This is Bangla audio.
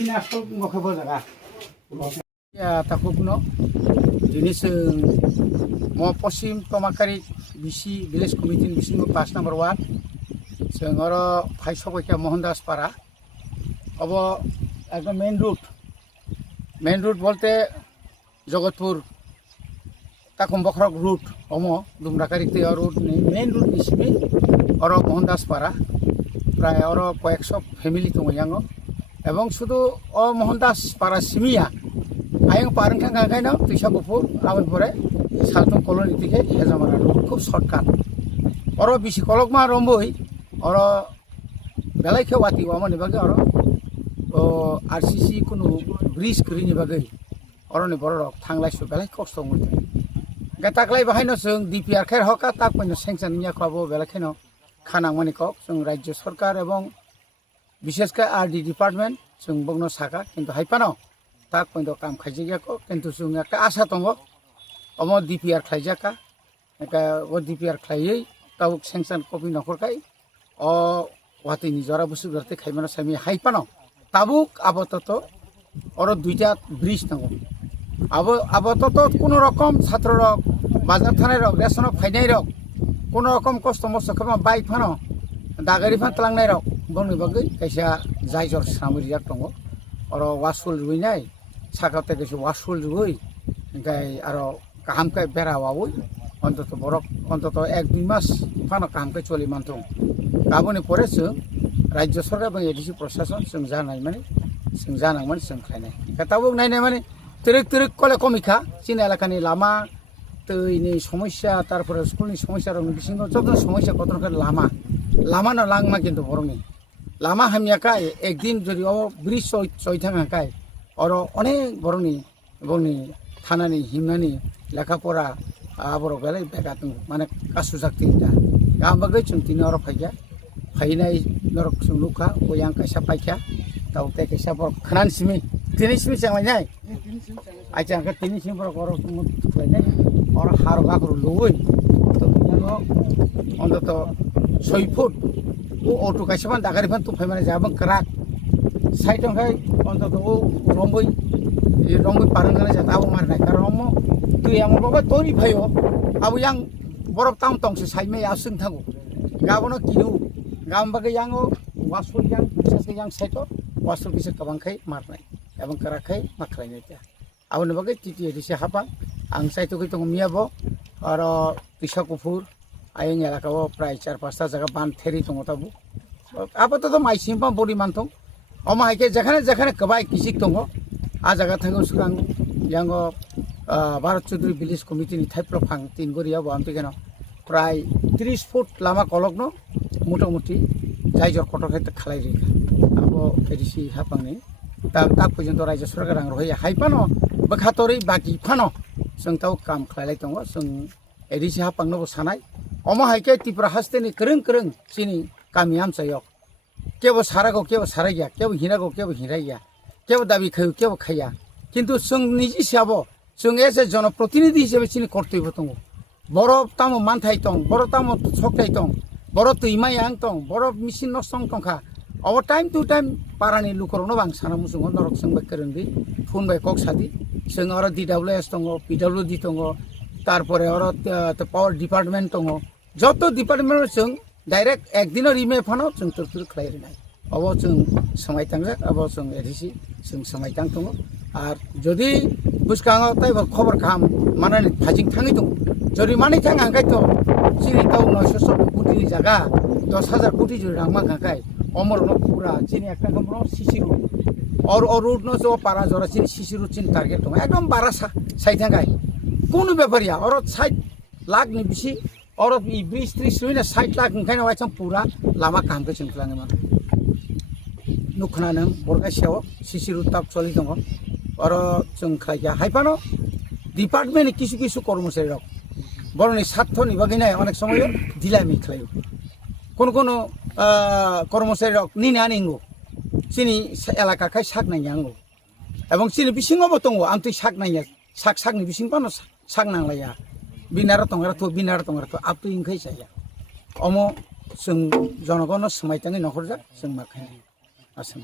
Binasol mo ka ba ka? Ya takupno jenis mo posim tomakari bisi village committee bisi mo 5 number 1 sengoro phaisok ke Mohandas para abo ekdom main route bolte Jogotpur takum bokrok route omo dumrakari te route ni main route bisi oro Mohandas para প্রায় আরো কয়েকশো ফ্যামিলি তো ময়াঙ্গো এবং শুধু ও মোহনদাস পাড়া সিমিয়া আইং পারেন থাকা গাইন তৈসা গুফুর আবার পরে সালতুম কলোনি দিকে হেজামারা খুব শর্টকাট অর বেশি কলকমা রম্বই অর বেলাইখে ওয়াতি ওয়ামানি বাগে অর ও আরসিসি কোনো ব্রিজ করিনি বাগে অরনি বড় রক থাংলাইসু বেলাই কষ্ট মতো গে তাকলাই বাহাইনো जों ডিপিআর খের হকা তাক পয়নো সেংশন নিয়া খাবো বেলাইখেনো খানাং মানিকক जों রাজ্য সরকার এবং বিশেষ করে আরডি ডিপার্টমেন্ট जों বগনো সাকা কিন্তু হাইপানো তাক পয়নো কাম খাইজিয়াকো কিন্তু जों একটা আশা দङ অম ডিপিআর খাইজাকা একা ও ডিপিআর খাইयै তাও সেংশন কপি নকরকাই অ ওয়াতি নিজরা বুসু গরতে খাইমানো সামি হাইপানো তাবুক আবতত অর দুইটা ব্রিজ দङ আবতত কোন রকম ছাত্র রক বাজার থানায় রক রেশন ফাইনাই রক কোন রকম কষ্ট মস্ত খামা বাইক ফানো দাগারি ফান তলাংনাই রক বংনি বাগৈ কাইসা জাইজর সামরিয়াক দङ অর ওয়াসুল রুইনাই সাকাতে গেছে ওয়াসুল রুই গাই আর কাহামকাই বেড়াওয়াবই অন্তত বরক অন্তত 1-2 মাস ফানো কাহামকাই চলি মানথং গাবনি পরে जों রাজ্য সরকার এবং এডিসি প্রশাসন जों জানাই মানে जों জানাंगमोन जों খাইনাই কথাবো নাইনাই মানে তিরিক কলে কমিখা চিন এলাকানি লামা তৈনি সমস্যা তারপরে স্কুলনি সমস্যা রং বিসিঙ্গ যত সমস্যা কতনকার লামা না লাংমা কিন্তু বরংনি লামা হামিয়াকাই একদিন যদি ও ব্রিজ চই থাকাকাই অর অনেক বরংনি থানানি হিমনানি লেখাপড়া আবর বেলাই বেগাত মানে কাসু জাকতি दा गामबागै जों तिनि अर फाइया फाइनाय नरक जों लुखा ओयां काइसा फाइखा दाउते काइसा बर खनानसिमि तिनिसिमि जामायनाय आइचा का तिनिसिमि बर गर मुत फाइनाय और हार गागरु लुइ तो बिनो अन्तत 6 फुट ओ अटो काइसामान दागारिफान तु फाइमाने जाबां क्राक साइडंखाय अन्तत ओ रंबै पारंगाने जाता आबो मारनाय कारण अमो तुइ आमो बाबा तोरि फायो आबो यां बरफ ताम तंगसे साइमे आसुं थागो गाबनो किनु गामबागे यांगो वासुल यां सासे यां साइतो वासुल किसे कबांखाय मारनाय एबं कराखाय माख्रायनाय त्या आबनो बागे टिटि एदिसे हापा आं साइतो कै तंग मियाबो और तिसा गुफुर आयं एलाकाओ प्राय 4-5टा जायगा बान थेरि दङ ताबो आपातत माइसिमपा बडि मानथं अमा हायके जेखाने कबाय किसिक दङ आ जायगा थांगो सुरां यांगो भारत चौधरी विलेज कमिटी थाइफ्ल फां 3 गरिया बामते केन प्राय 30 फुट लामा कलगनो मोटामुटी जायजर कटक खालाय रेखा आबो एडिसि हापांनि दा पर्यन्त राज्य सरकार आं रहिया हाइपानो बखातरि बाकी फानो जों ताव काम खालाय दङ जों एडिसि हापांनो सानाय अमा हायके त्रिपुरा हास्तेनि करं सिनि गामि आमचायक केबो सारागो केबो साराइया केबो हिनागो केबो हिराइया केबो दाबि खायो केबो खाया किन्तु जों निजि हिसाबो जों एसे जनप्रतिनिधि हिसाबै सिनि कर्तव्य दङ बरफ तामो मानथाय दं बरफ तामो सकथाय दं बरफ दैमायां दं बरफ मिसिन नसं दंखा अब टाइम टु टाइम पारानि लुकरनो बां सानामु जों नरक जों बाकरन्दी फुन बाय कक सादि जों आरो DWS दङ PWD दङ तारपरे आरो पावर डिपार्टमेंट दङ जत डिपार्टमेंट जों डाइरेक्ट एकदिनो रिमे फानो जों तुरतुर खालायनाय अब जों समाय थांजा अब जों एडिसि जों समाय थां दङ আর যদি বুসকাঙ তাই খবর খাম মানে ফাজিং থাঙি দङ যদি মানে থাং আंखाय তো চিনি তাও 970 কোটি জায়গা 10,000 কোটি যদি রাংমা খাকাय অমর ন পুরা চিনি একটা কমনো সিসি রোড और रोड न जो पारा जरा चिन सिसि रोड चिन टार्गेट दङ एकदम बारा साइ थांगाय कोनु बेपारिया और 60 लाख नि बिसि और इ ब्रिज 30 ने 60 लाख ओंखायनो वाइसम पुरा लामा कामखौ जों खालामो नुखनानो बरगासियाव सिसि रोड ताक चलि दङ और जों खाया हाइपानो डिपार्टमेंट किसु कर्मचारी रक बरनि सातनि बागिनाय अनेक समय दिलामि खालायो कोनो कर्मचारी रक निना निंगो सिनि एलाका खाय साक नायांगो एबं सिनि बिसिङावबो दङ आं तुइ साक नाया साकनि बिसिं पानो साक नांलाया बिनार दङ आप तुइ इंखाय जाया अमो जों जनगण समायताङै नखरजा जों माखाय आसाम